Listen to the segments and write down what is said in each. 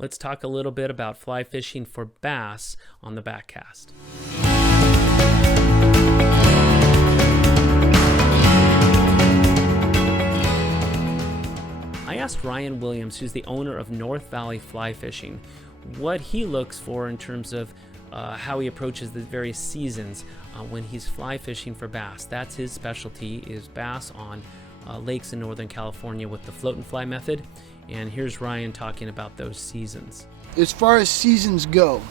Let's talk a little bit about fly fishing for bass on the Backcast. I asked Ryan Williams, who's the owner of North Valley Fly Fishing, what he looks for in terms of how he approaches the various seasons when he's fly fishing for bass. That's his specialty, is bass on lakes in Northern California with the float and fly method. And here's Ryan talking about those seasons. As far as seasons go,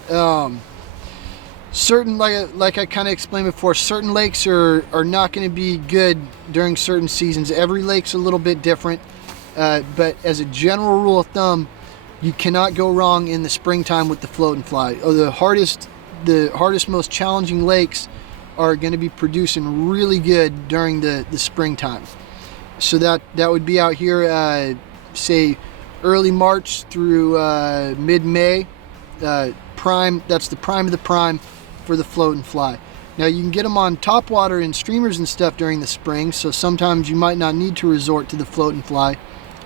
certain, like I kind of explained before, certain lakes are not going to be good during certain seasons. Every lake's a little bit different, but as a general rule of thumb, you cannot go wrong in the springtime with the float and fly. The hardest, most challenging lakes are going to be producing really good during the springtime. So that would be out here, say early March through mid-May. Prime. That's the prime of the prime for the float and fly. Now you can get them on topwater and streamers and stuff during the spring, so sometimes you might not need to resort to the float and fly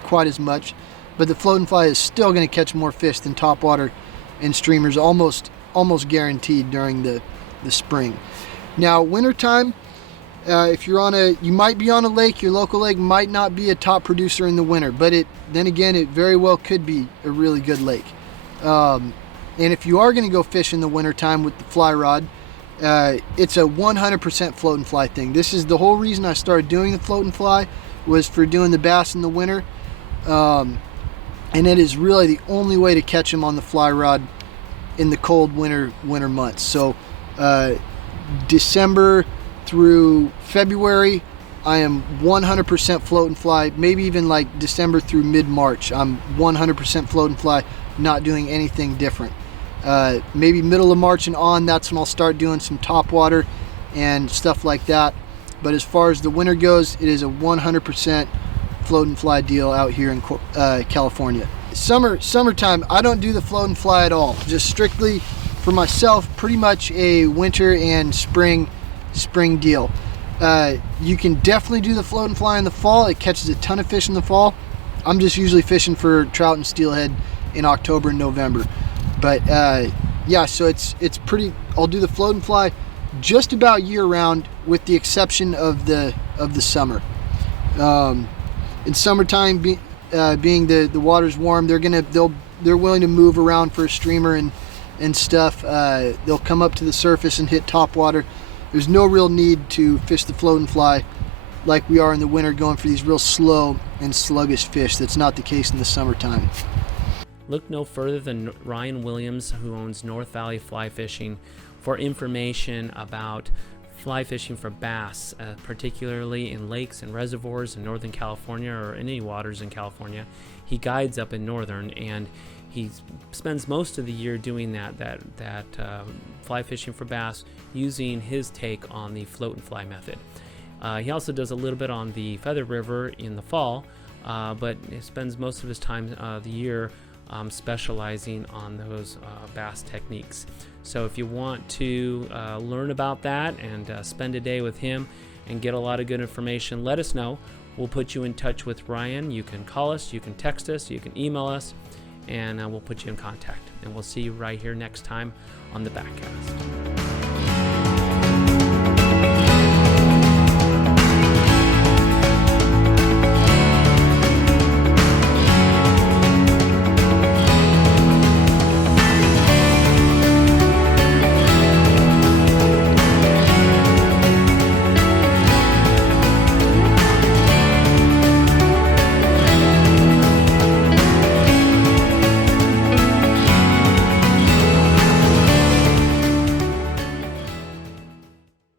quite as much, but the float and fly is still going to catch more fish than topwater and streamers, almost guaranteed during the spring. Now wintertime, if you might be on a lake, your local lake might not be a top producer in the winter, but then again, it very well could be a really good lake. And if you are going to go fish in the wintertime with the fly rod, it's a 100% float and fly thing. This is the whole reason I started doing the float and fly, was for doing the bass in the winter. And it is really the only way to catch them on the fly rod in the cold winter months. So December through February, I am 100% float and fly. Maybe even like December through mid-March, I'm 100% float and fly, not doing anything different. Maybe middle of March and on, that's when I'll start doing some top-water and stuff like that. But as far as the winter goes, it is a 100% float and fly deal out here in California. Summertime, I don't do the float and fly at all. Just strictly for myself, pretty much a winter and spring deal. You can definitely do the float and fly in the fall. It catches a ton of fish in the fall. I'm just usually fishing for trout and steelhead in October and November. But yeah, so it's pretty. I'll do the float and fly just about year round, with the exception of the summer. In summertime, being the water's warm, they're willing to move around for a streamer and stuff. They'll come up to the surface and hit top water. There's no real need to fish the float and fly like we are in the winter, going for these real slow and sluggish fish. That's not the case in the summertime. Look no further than Ryan Williams, who owns North Valley Fly Fishing, for information about fly fishing for bass, particularly in lakes and reservoirs in Northern California or any waters in California. He guides up in Northern, and he spends most of the year doing that fly fishing for bass, using his take on the float and fly method. He also does a little bit on the Feather River in the fall, but he spends most of his time the year specializing on those bass techniques. So if you want to learn about that and spend a day with him and get a lot of good information, let us know. We'll put you in touch with Ryan. You can call us, you can text us, you can email us, and we'll put you in contact. And we'll see you right here next time on the Backcast.